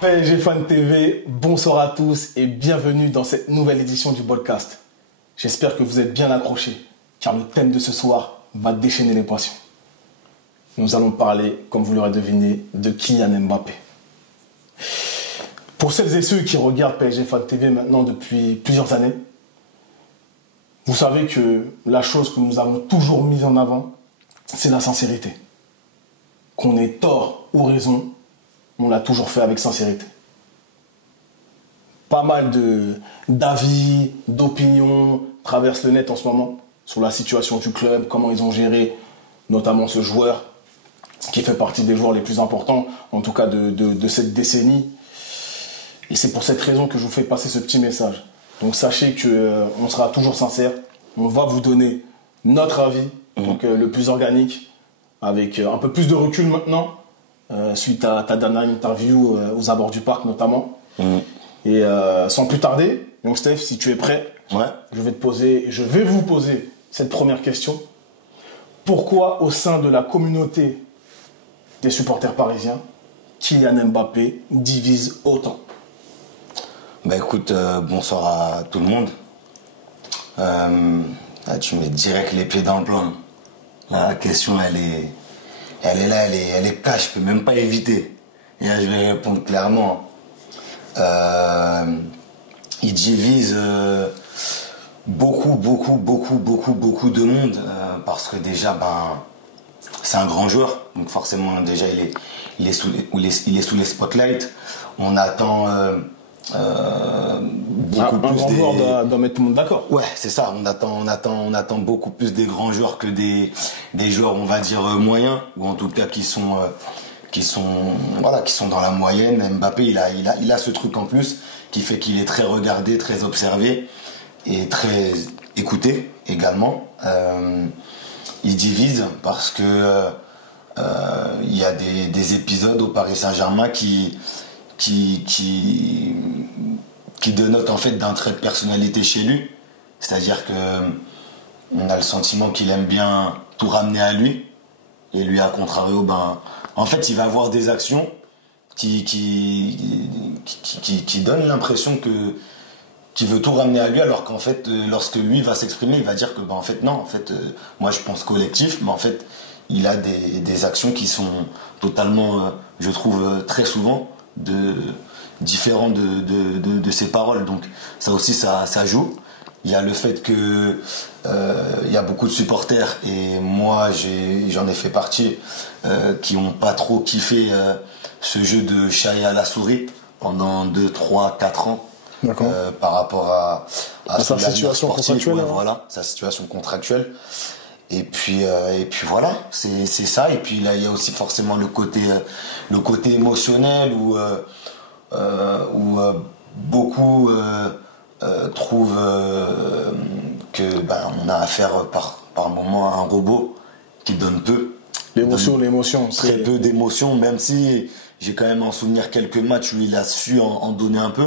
PSG Fan TV, bonsoir à tous et bienvenue dans cette nouvelle édition du podcast. J'espère que vous êtes bien accrochés, car le thème de ce soir va déchaîner les passions. Nous allons parler, comme vous l'aurez deviné, de Kylian Mbappé. Pour celles et ceux qui regardent PSG Fan TV maintenant depuis plusieurs années, vous savez que la chose que nous avons toujours mise en avant, c'est la sincérité. Qu'on ait tort ou raison, on l'a toujours fait avec sincérité. Pas mal d'avis, d'opinions traversent le net en ce moment sur la situation du club, comment ils ont géré notamment ce joueur qui fait partie des joueurs les plus importants, en tout cas de cette décennie. Et c'est pour cette raison que je vous fais passer ce petit message. Donc sachez qu'on sera toujours sincère, on va vous donner notre avis, donc le plus organique, avec un peu plus de recul maintenant, suite à ta dernière interview aux abords du parc notamment. Et sans plus tarder, donc Steph, si tu es prêt, je vais vous poser cette première question. Pourquoi au sein de la communauté des supporters parisiens, Kylian Mbappé divise autant? Bah écoute, bonsoir à tout le monde. Tu mets direct les pieds dans le plan. La question, elle est là, elle est cash, je peux même pas éviter. Et là, je vais répondre clairement. Il divise beaucoup de monde parce que déjà, c'est un grand joueur. Donc forcément, déjà, il est sous les spotlights. On attend beaucoup plus des... Un grand joueur doit mettre tout le monde d'accord. Ouais, c'est ça. On attend beaucoup plus des grands joueurs que des joueurs, on va dire, moyens, ou en tout cas qui sont dans la moyenne. Mbappé, il a ce truc en plus qui fait qu'il est très regardé, très observé et très écouté également. Il divise parce que il y a des épisodes au Paris Saint-Germain qui dénotent en fait d'un trait de personnalité chez lui. C'est-à-dire que on a le sentiment qu'il aime bien tout ramener à lui. Et lui, à contrario, en fait, il va avoir des actions qui donnent l'impression qu'il veut tout ramener à lui, alors qu'en fait, lorsque lui va s'exprimer, il va dire que, en fait, non, en fait, moi, je pense collectif, mais en fait, il a des actions qui sont totalement, je trouve, très souvent, différents de ses paroles. Donc, ça aussi, ça joue. Il y a le fait que il y a beaucoup de supporters, et moi j'en ai fait partie, qui n'ont pas trop kiffé ce jeu de chat à la souris pendant 2, 3, 4 ans. Par rapport à sa situation contractuelle. Voilà, sa situation contractuelle. Et puis voilà, c'est ça. Et puis là, il y a aussi forcément le côté émotionnel où beaucoup trouvent que on a affaire par moment à un robot qui donne peu. L'émotion. Très peu d'émotion, même si j'ai quand même en souvenir quelques matchs où il a su en donner un peu.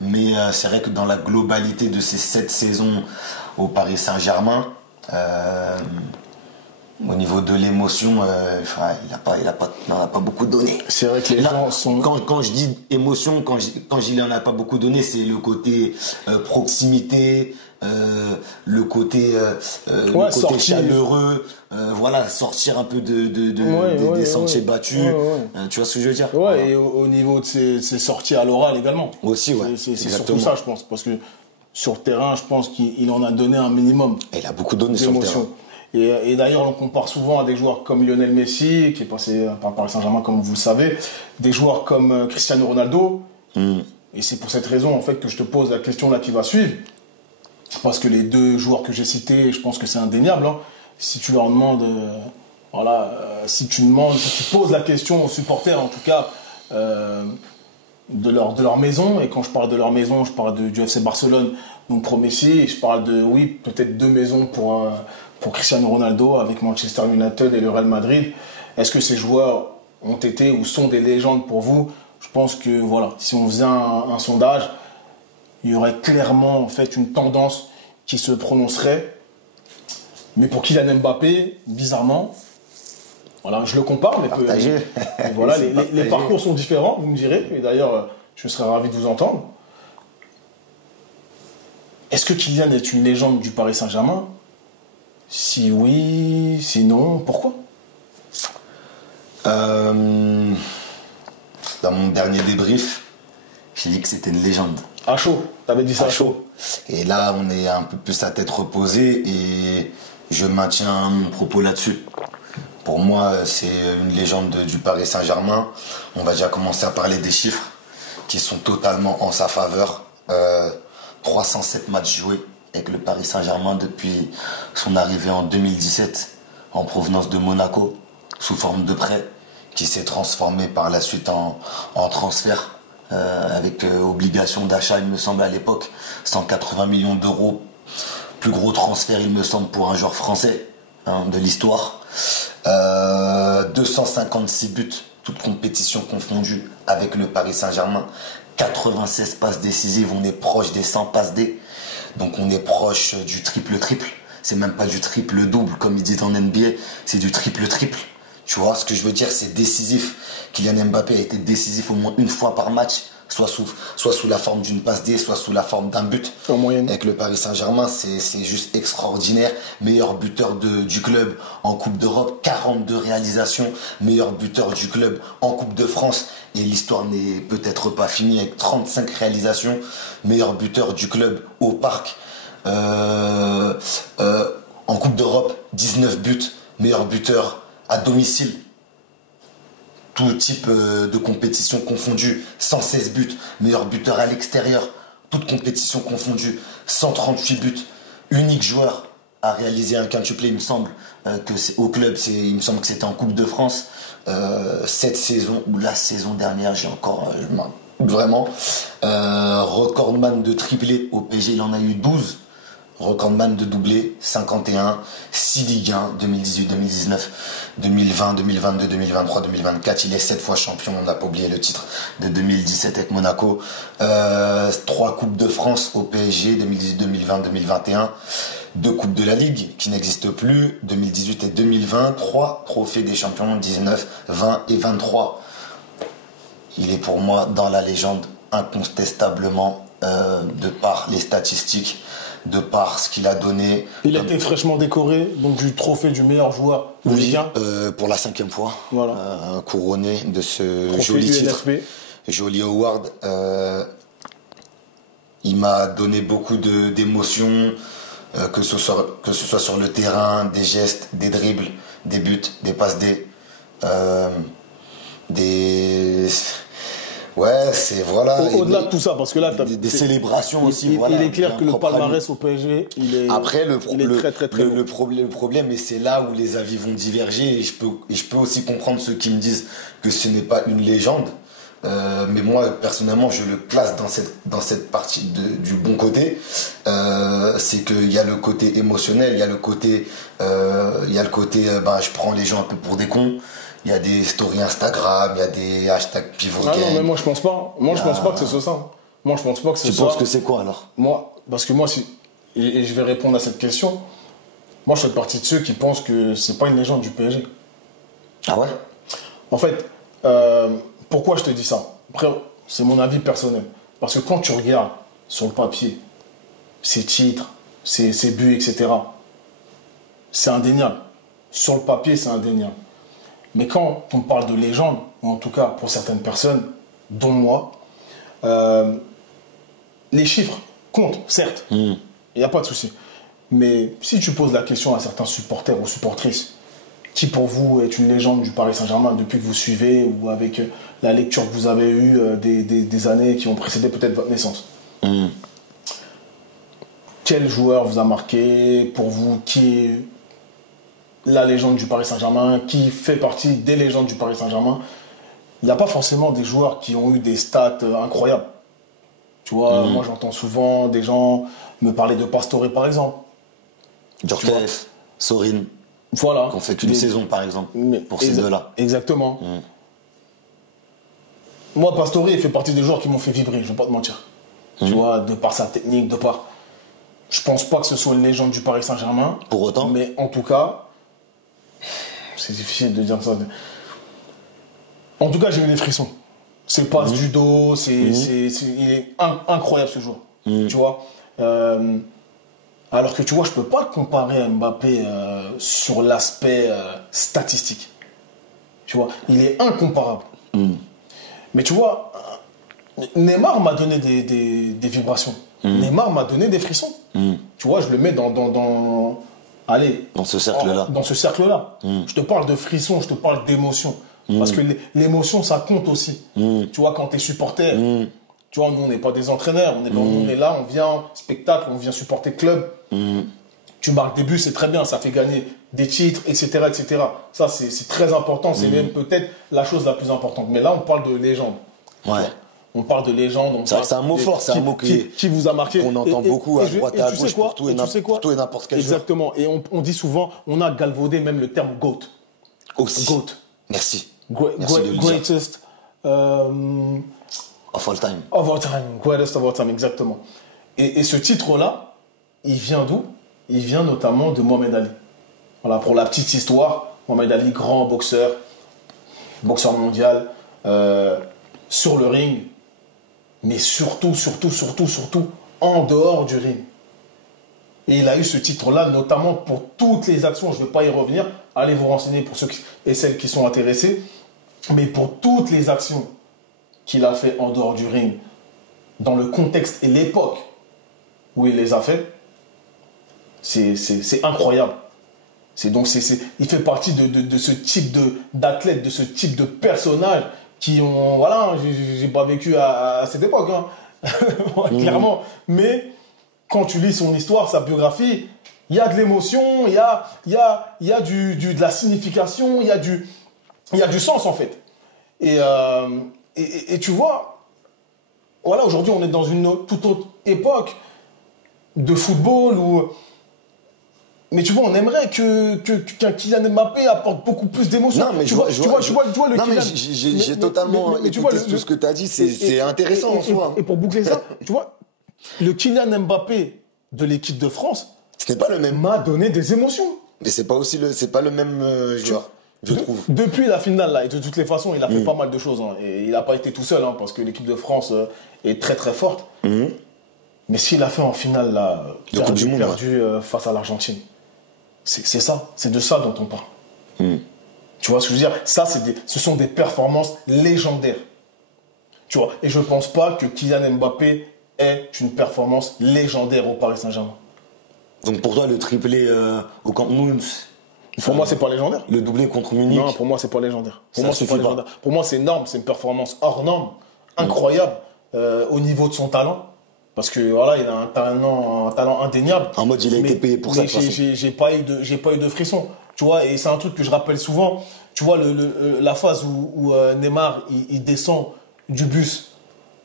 Mais c'est vrai que dans la globalité de ces 7 saisons au Paris Saint-Germain, au niveau de l'émotion, il n'en a pas beaucoup donné. C'est vrai que les gens sont... Quand je dis émotion, quand je dis il n'en a pas beaucoup donné, c'est le côté proximité, le côté chaleureux, sortir un peu des sentiers battus. Tu vois ce que je veux dire? Voilà. Et au niveau de ses sorties à l'oral également. Aussi, ouais. C'est surtout ça, je pense. Parce que sur le terrain, je pense qu'il en a donné un minimum. Et il a beaucoup donné sur le terrain. Et d'ailleurs, on compare souvent à des joueurs comme Lionel Messi, qui est passé par Paris Saint-Germain, comme vous le savez, des joueurs comme Cristiano Ronaldo. Et c'est pour cette raison, en fait, que je te pose la question là qui va suivre. Parce que les deux joueurs que j'ai cités, je pense que c'est indéniable. Si tu leur demandes, si tu poses la question aux supporters, en tout cas, de leur maison, et quand je parle de leur maison, je parle du FC Barcelone, donc pour Messi, et je parle peut-être 2 maisons pour Cristiano Ronaldo avec Manchester United et le Real Madrid. Est-ce que ces joueurs ont été ou sont des légendes pour vous? Je pense que si on faisait un sondage, il y aurait clairement en fait une tendance qui se prononcerait. Mais pour Kylian Mbappé, bizarrement, Voilà, je le compare, mais mais voilà, les parcours sont différents, vous me direz. Et d'ailleurs, je serais ravi de vous entendre. Est-ce que Kylian est une légende du Paris Saint-Germain? Si oui, si non, pourquoi? Dans mon dernier débrief, j'ai dit que c'était une légende. À chaud, t'avais dit ça à chaud. Et là, on est un peu plus à tête reposée et je maintiens mon propos là-dessus. Pour moi, c'est une légende du Paris Saint-Germain. On va déjà commencer à parler des chiffres qui sont totalement en sa faveur. 307 matchs joués avec le Paris Saint-Germain depuis son arrivée en 2017 en provenance de Monaco sous forme de prêt qui s'est transformé par la suite en transfert avec obligation d'achat, il me semble à l'époque, 180 millions d'euros. Plus gros transfert, il me semble, pour un joueur français de l'histoire. 256 buts, toutes compétitions confondues avec le Paris Saint-Germain. 96 passes décisives, on est proche des 100 passes D. Donc on est proche du triple-triple. C'est même pas du triple-double comme ils disent en NBA, c'est du triple-triple. Tu vois, ce que je veux dire, c'est décisif. Kylian Mbappé a été décisif au moins une fois par match, soit sous la forme d'une passe D, soit sous la forme d'un but. En moyenne. Avec le Paris Saint-Germain, c'est juste extraordinaire. Meilleur buteur du club en Coupe d'Europe, 42 réalisations. Meilleur buteur du club en Coupe de France. Et l'histoire n'est peut-être pas finie avec 35 réalisations. Meilleur buteur du club au Parc. En Coupe d'Europe, 19 buts. Meilleur buteur à domicile. Tout type de compétition confondue, 116 buts. Meilleur buteur à l'extérieur, toute compétition confondue, 138 buts. Unique joueur à réaliser un quintuplé, il me semble, au club, il me semble que c'était en Coupe de France. Cette saison, ou la saison dernière, j'ai encore... vraiment. Recordman de triplé au PSG, il en a eu 12. Recordman de doublé, 51, 6 Ligue 1, 2018, 2019, 2020, 2022, 2023, 2024. Il est 7 fois champion, on n'a pas oublié le titre de 2017 avec Monaco. 3 Coupes de France au PSG, 2018, 2020, 2021. 2 Coupes de la Ligue qui n'existent plus, 2018 et 2020. 3 trophées des champions, 19, 20 et 23. Il est pour moi dans la légende incontestablement de par les statistiques, de par ce qu'il a donné. Il a été fraîchement décoré, donc du trophée du meilleur joueur de Ligue 1. Pour la 5e fois, voilà. Couronné de ce trophée joli UNFP. titre, joli award. Il m'a donné beaucoup d'émotions, que ce soit sur le terrain, des gestes, des dribbles, des buts, des passes Ouais, c'est voilà. Au-delà de tout ça, parce que là, des célébrations aussi. Il est clair que le palmarès au PSG, il est. Après, le très problème, et c'est là où les avis vont diverger, et je peux aussi comprendre ceux qui me disent que ce n'est pas une légende. Mais moi, personnellement, je le classe dans cette partie du bon côté. C'est qu'il y a le côté émotionnel, il y a le côté, je prends les gens un peu pour des cons. Il y a des stories Instagram, il y a des hashtags pivot game. Non, mais moi je pense pas. Moi je pense pas que ce soit ça. Moi je pense pas que ce soit. Tu penses que c'est quoi alors? Moi, parce que moi, et je vais répondre à cette question. Moi, je fais partie de ceux qui pensent que c'est pas une légende du PSG. Ah ouais? En fait, pourquoi je te dis ça? Après, c'est mon avis personnel. Parce que quand tu regardes sur le papier ses titres, ses buts, etc., c'est indéniable. Sur le papier, c'est indéniable. Mais quand on parle de légende, ou en tout cas pour certaines personnes, dont moi, les chiffres comptent, certes. Il n'y a pas de souci. Mais si tu poses la question à certains supporters ou supportrices, qui pour vous est une légende du Paris Saint-Germain depuis que vous suivez ou avec la lecture que vous avez eue des années qui ont précédé peut-être votre naissance, quel joueur vous a marqué pour vous, qui est la légende du Paris Saint-Germain, qui fait partie des légendes du Paris Saint-Germain? Il n'y a pas forcément des joueurs qui ont eu des stats incroyables. Tu vois, moi j'entends souvent des gens me parler de Pastore par exemple. Djorkaeff, Sorin. Voilà. Qu'on fait qu'une saison par exemple, pour ces deux-là. Exactement. Moi, Pastore, il fait partie des joueurs qui m'ont fait vibrer, je ne vais pas te mentir. Tu vois, de par sa technique, de par... Je pense pas que ce soit une légende du Paris Saint-Germain. Pour autant. Mais en tout cas, c'est difficile de dire ça. En tout cas, j'ai eu des frissons. C'est pas du dos, il est incroyable ce jour. Tu vois. Alors que tu vois, je peux pas comparer à Mbappé sur l'aspect statistique. Tu vois, il est incomparable. Mais tu vois, Neymar m'a donné des vibrations. Neymar m'a donné des frissons. Tu vois, je le mets allez, dans ce cercle-là. Dans ce cercle-là. Je te parle de frissons, je te parle d'émotions. Parce que l'émotion, ça compte aussi. Tu vois, quand tu es supporter, tu vois, nous, on n'est pas des entraîneurs. On est là, on vient spectacle, on vient supporter club. Tu marques des buts, c'est très bien, ça fait gagner des titres, etc., etc. Ça, c'est très important. C'est même peut-être la chose la plus importante. Mais là, on parle de légende. Ouais. On parle de légende. C'est un mot fort, c'est un mot qui vous a marqué. Qu'on entend beaucoup à droite et à gauche pour tout et n'importe quel joueur. Exactement. Et on dit souvent, on a galvaudé même le terme GOAT. Aussi. GOAT. Merci. Greatest of all time. Of all time. Greatest of all time, exactement. Et ce titre-là, il vient d'où? Il vient notamment de Mohamed Ali. Voilà, pour la petite histoire, Mohamed Ali, grand boxeur mondial, sur le ring, mais surtout, en dehors du ring. Et il a eu ce titre-là, notamment pour toutes les actions, je ne vais pas y revenir, allez vous renseigner pour ceux et celles qui sont intéressés, mais pour toutes les actions qu'il a fait en dehors du ring, dans le contexte et l'époque où il les a fait, c'est incroyable. Il fait partie de ce type d'athlète, de ce type de personnage qui ont, voilà, j'ai pas vécu à cette époque, hein, clairement, mais quand tu lis son histoire, sa biographie, il y a de l'émotion, il y a de la signification, il y a du sens en fait. Et tu vois, voilà, aujourd'hui on est dans une toute autre époque de football mais tu vois, on aimerait qu'un Kylian Mbappé apporte beaucoup plus d'émotion. Non, mais tu vois le non, Kylian. mais j'ai totalement écouté tout ce que tu as dit. C'est intéressant en soi. Et pour boucler ça, tu vois, le Kylian Mbappé de l'équipe de France, c'était pas le même. M'a donné des émotions. Mais c'est pas le même joueur, je trouve. Depuis la finale, là, et de toutes les façons, il a fait pas mal de choses. Hein, et il n'a pas été tout seul, hein, parce que l'équipe de France est très très forte. Mais s'il a fait en finale, là, perdu face à l'Argentine, c'est ça, c'est de ça dont on parle. Tu vois ce que je veux dire? Ça, ce sont des performances légendaires. Tu vois, et je ne pense pas que Kylian Mbappé ait une performance légendaire au Paris Saint-Germain. Donc pour toi, le triplé au Camp Nou, pour moi, c'est pas légendaire. Le doublé contre Munich. Non, pour moi, c'est pas légendaire. Pour moi, c'est pas légendaire. Pour moi, c'est énorme, c'est une performance hors norme, incroyable, au niveau de son talent. Parce que voilà, il a un talent indéniable. En mode, il a été payé pour ça. J'ai pas eu de frisson. Tu vois, et c'est un truc que je rappelle souvent. Tu vois, la phase où Neymar, il descend du bus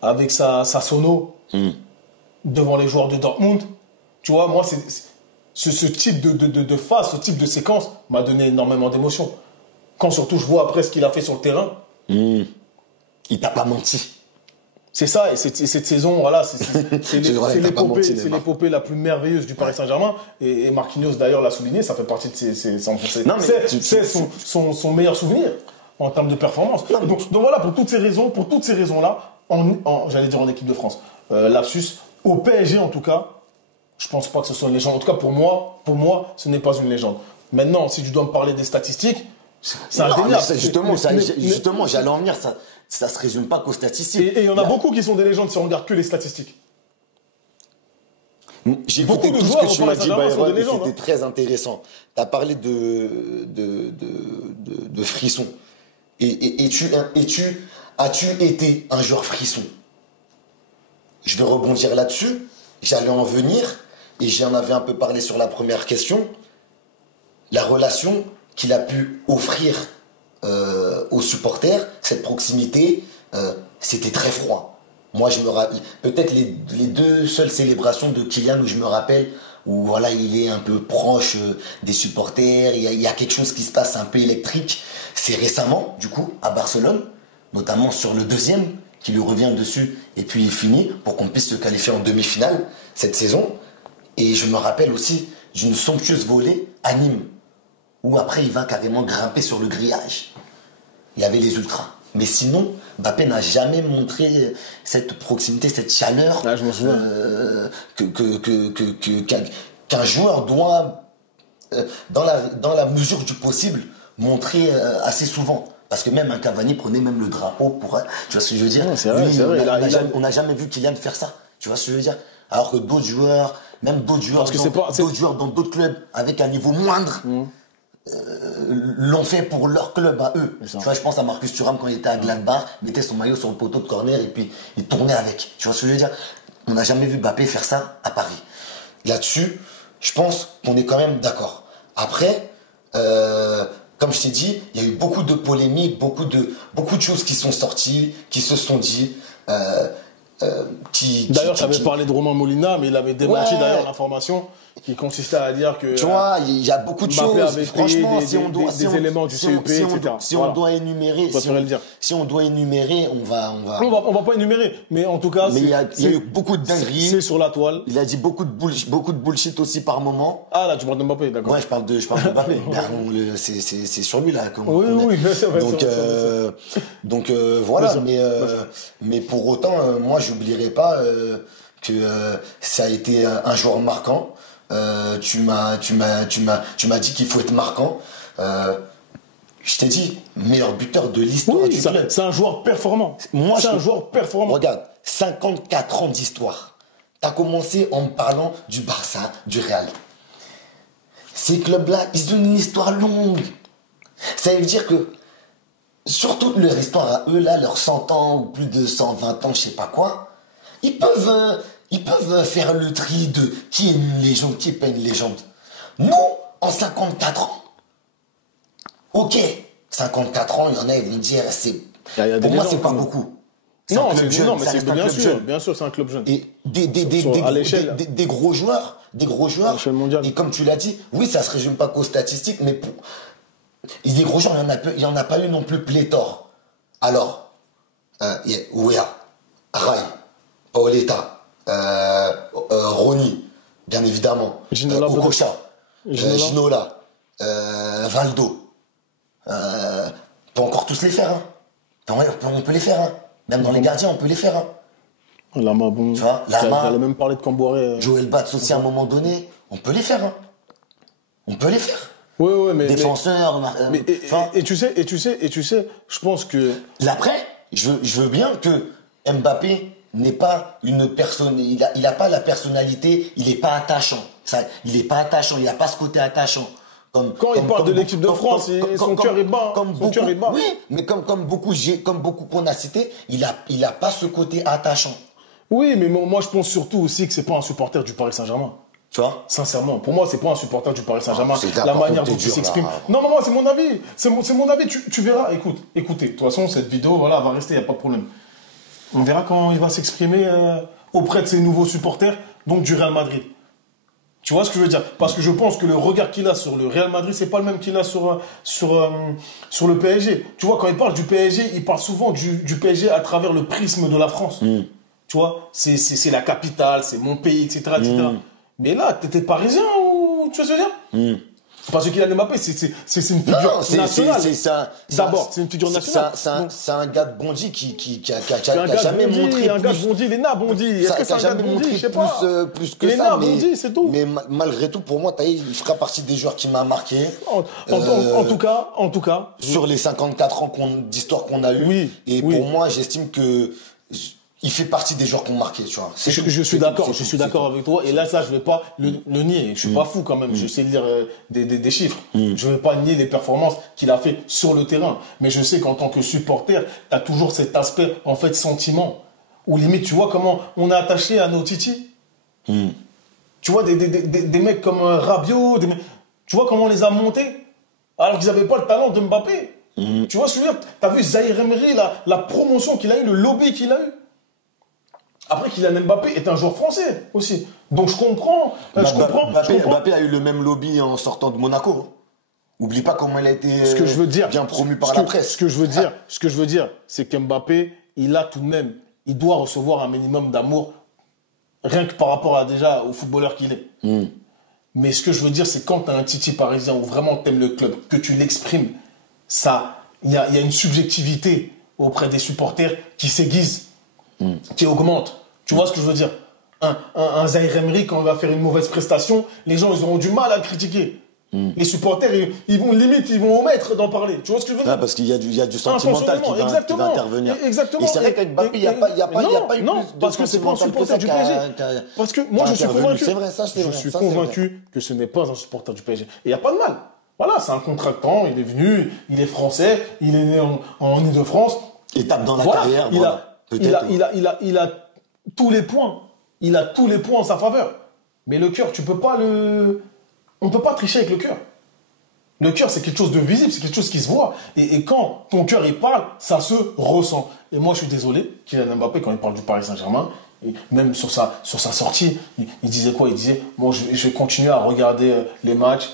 avec sa sono devant les joueurs de Dortmund. Tu vois, moi, ce type de phase, ce type de séquence m'a donné énormément d'émotions. Quand surtout je vois après ce qu'il a fait sur le terrain. Il t'a pas menti. C'est ça, et cette saison, voilà, c'est l'épopée la plus merveilleuse du Paris Saint-Germain. Et Marquinhos, d'ailleurs, l'a souligné, ça fait partie de son meilleur souvenir en termes de performance. Donc voilà, pour toutes ces raisons-là, j'allais dire en équipe de France, lapsus, au PSG en tout cas, je pense pas que ce soit une légende. En tout cas, pour moi, ce n'est pas une légende. Maintenant, si tu dois me parler des statistiques, c'est indéniable. Justement, j'allais en venir, ça se résume pas qu'aux statistiques. Et il y en a beaucoup qui sont des légendes si on regarde que les statistiques. J'ai écouté tout ce que tu m'as dit, Byron, et c'était très intéressant. Tu as parlé de frisson. As-tu été un joueur frisson? Je vais rebondir là-dessus. J'allais en venir, et j'en avais un peu parlé sur la première question. La relation qu'il a pu offrir aux supporters, cette proximité, c'était très froid. Moi, je me rappelle, peut-être les deux seules célébrations de Kylian où je me rappelle, où voilà, il est un peu proche des supporters, il y a quelque chose qui se passe un peu électrique. C'est récemment, du coup, à Barcelone, notamment sur le deuxième, qui lui revient dessus, et puis il finit pour qu'on puisse se qualifier en demi-finale cette saison. Et je me rappelle aussi d'une somptueuse volée à Nîmes, où après il va carrément grimper sur le grillage. Il y avait les ultras. Mais sinon, Mbappé n'a jamais montré cette proximité, cette chaleur je m'en souviens. Qu'un joueur doit, dans la mesure du possible, montrer assez souvent. Parce que même un Cavani prenait même le drapeau pour... Tu vois ce que je veux dire? Non, c'est vrai, c'est vrai. On n'a jamais vu Kylian faire ça. Tu vois ce que je veux dire? Alors que d'autres joueurs, même d'autres joueurs, d'autres joueurs dans d'autres clubs avec un niveau moindre, l'ont fait pour leur club à eux. Tu vois, je pense à Marcus Thuram quand il était à Gladbach, mettait son maillot sur le poteau de corner et puis il tournait avec. Tu vois ce que je veux dire? On n'a jamais vu Mbappé faire ça à Paris. Là-dessus, je pense qu'on est quand même d'accord. Après, comme je t'ai dit, il y a eu beaucoup de polémiques, beaucoup de choses qui sont sorties, qui se sont dit. D'ailleurs, tu avais parlé de Romain Molina, mais il avait démenti d'ailleurs l'information qui consistait à dire que. Tu vois, il y a beaucoup de Mbappé choses. avait Franchement, des éléments du CEP, etc. Si on doit énumérer, si on doit énumérer, on va. On va pas énumérer, mais en tout cas, mais il y a eu beaucoup de dingueries. C'est sur la toile. Il a dit beaucoup de bullshit aussi par moment. Ah là, tu parles de Mbappé, d'accord. Ouais, je parle de Mbappé. C'est sur lui là. Oui, donc voilà, mais pour autant, moi, j'oublierai pas que ça a été un joueur marquant. Tu m'as dit qu'il faut être marquant. Je t'ai dit, meilleur buteur de l'histoire du club. C'est un joueur performant. C'est un joueur performant. Regarde, 54 ans d'histoire. T'as commencé en me parlant du Barça, du Real. Ces clubs-là, ils ont une histoire longue. Ça veut dire que, surtout leur histoire à eux, là, leurs 100 ans ou plus de 120 ans, je sais pas quoi, ils peuvent faire le tri de qui est une légende, qui est pas une légende. Nous, en 54 ans, ok, 54 ans, il y en a, ils vont dire, pour moi, c'est pas beaucoup. Non, mais bien sûr, c'est un club jeune. Et des gros joueurs, et comme tu l'as dit, oui, ça se résume pas qu'aux statistiques, mais des gros joueurs, il y en a pas eu non plus pléthore. Alors, Ouéa, Rai, Paoletta, Rony, bien évidemment, Okocha, Ginola, Valdo, on peut encore tous les faire, hein. On peut les faire, hein. Même dans les gardiens, on peut les faire, hein. Lama, bon. Tu vois, Lama. J'allais même parler de Camboiré. Joël Batz aussi, à un moment donné, on peut les faire, hein. On peut les faire. Oui, mais. Défenseur, et tu sais, je pense que. Après, je veux bien que Mbappé n'est pas une personne, il a pas la personnalité, il est pas attachant. Il est pas attachant, il a pas ce côté attachant. Quand il parle de l'équipe de France, son cœur est bas. Oui, mais comme beaucoup qu'on a cité, il a pas ce côté attachant. Oui, mais moi je pense surtout aussi que c'est pas un supporter du Paris Saint-Germain. Tu vois? Sincèrement, pour moi, c'est pas un supporter du Paris Saint-Germain. La manière dont il s'exprime. Non, moi, c'est mon avis. C'est mon avis. Tu verras. Écoutez. De toute façon, cette vidéo, voilà, va rester, y a pas de problème. On verra quand il va s'exprimer auprès de ses nouveaux supporters, donc du Real Madrid. Tu vois ce que je veux dire? Parce que je pense que le regard qu'il a sur le Real Madrid, c'est pas le même qu'il a sur le PSG. Tu vois, quand il parle du PSG, il parle souvent du PSG à travers le prisme de la France. Tu vois, c'est la capitale, c'est mon pays, etc., etc. Mais là, t'étais parisien ou tu vois ce que je veux dire? Parce que Kylian Mbappé, c'est une figure nationale. D'abord, c'est une figure nationale. C'est un gars de Bondy qui a jamais montré. Un gars de Bondy, il est né à Bondy. Est-ce que c'est un gars de Bondy? Je sais pas. Plus que il est né à Bondy, c'est tout. Mais malgré tout, pour moi, il fera partie des joueurs qui m'a marqué. En tout cas. Sur les 54 ans d'histoire qu'on a eu. Oui. Et pour moi, j'estime que il fait partie des joueurs qui ont marqué, tu vois. Je suis d'accord avec toi. Et là, ça, je vais pas le nier. Je suis pas fou quand même. Je sais lire des chiffres. Je vais pas nier les performances qu'il a fait sur le terrain. Mais je sais qu'en tant que supporter, tu as toujours cet aspect, en fait, sentiment. Ou limite, tu vois comment on est attaché à nos titis. Tu vois, des mecs comme Rabiot, tu vois comment on les a montés alors qu'ils n'avaient pas le talent de Mbappé. Tu vois ce que je veux dire? T'as vu Zahir Emery, la promotion qu'il a eu, le lobby qu'il a eu. Après, Kylian Mbappé est un joueur français aussi. Donc je comprends. Mbappé a eu le même lobby en sortant de Monaco. Oublie pas comment il a été bien promu par la presse. Ce que je veux dire, c'est qu'Mbappé, il doit recevoir un minimum d'amour, rien que par rapport déjà au footballeur qu'il est. Mais ce que je veux dire, c'est quand tu as un Titi parisien où vraiment tu aimes le club, que tu l'exprimes, il y a une subjectivité auprès des supporters qui s'aiguise, qui augmente. Tu vois ce que je veux dire? Un Zaïre Emery, quand il va faire une mauvaise prestation, les gens, ils auront du mal à le critiquer. Les supporters, ils vont omettre d'en parler. Tu vois ce que je veux dire? Parce qu'il y a du sentimental qui va intervenir. Exactement. Et c'est vrai qu'avec Mbappé, il n'y a pas eu non, plus de parce que c'est pas un supporter du PSG. Parce que moi, je suis convaincu. C'est vrai, ça, c'est vrai. Je suis convaincu que ce n'est pas un supporter du PSG. Et il n'y a pas de mal. Voilà, c'est un contractant, il est venu, il est français, il est né en Ile-de-France. Étape dans la carrière, il a tous les points. Il a tous les points en sa faveur. Mais le cœur, on ne peut pas tricher avec le cœur. Le cœur, c'est quelque chose de visible, c'est quelque chose qui se voit. Et quand ton cœur, il parle, ça se ressent. Et moi, je suis désolé, Kylian Mbappé, quand il parle du Paris Saint-Germain, et même sur sa sortie, il disait quoi? Il disait, moi, je vais continuer à regarder les matchs.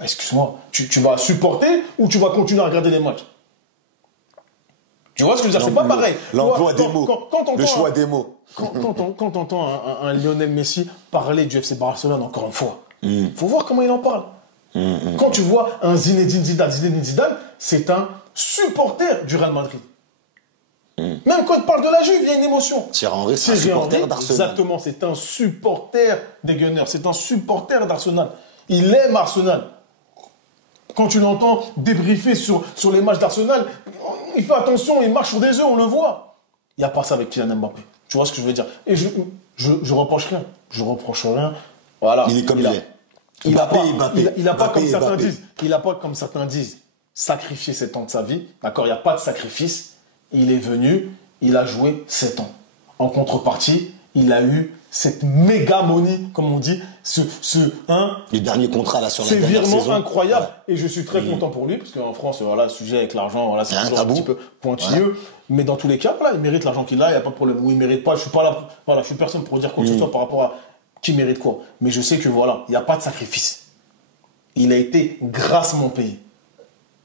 Excuse-moi, tu vas supporter ou tu vas continuer à regarder les matchs? Tu vois ce que je veux dire? C'est pas pareil. L'emploi des mots. Le choix des mots. Quand tu entends un Lionel Messi parler du FC Barcelone, encore une fois, faut voir comment il en parle. Quand tu vois un Zinedine Zidane, c'est un supporter du Real Madrid. Même quand il parle de la Juve, il y a une émotion. Thierry Henry, c'est un supporter d'Arsenal. Exactement, c'est un supporter des Gunners, c'est un supporter d'Arsenal. Il aime Arsenal. Quand tu l'entends débriefer sur les matchs d'Arsenal, il fait attention, il marche sur des œufs, on le voit. Il n'y a pas ça avec Kylian Mbappé. Tu vois ce que je veux dire? Et je reproche rien. Je reproche rien. Voilà. Il est comme il est. Il n'a pas, comme certains disent, sacrifié 7 ans de sa vie. D'accord? Il n'y a pas de sacrifice. Il est venu, il a joué 7 ans. En contrepartie, il a eu cette méga money, comme on dit, le dernier contrat là sur la dernière saison. C'est virement incroyable. Ouais. Et je suis très content pour lui, parce qu'en France, voilà, le sujet avec l'argent, voilà, c'est toujours un petit peu pointilleux. Ouais. Mais dans tous les cas, voilà, il mérite l'argent qu'il a, il n'y a pas de problème. Ou il mérite pas, je suis pas là, voilà, je suis personne pour dire quoi que ce soit par rapport à qui mérite quoi. Mais je sais que voilà, il n'y a pas de sacrifice. Il a été grassement payé.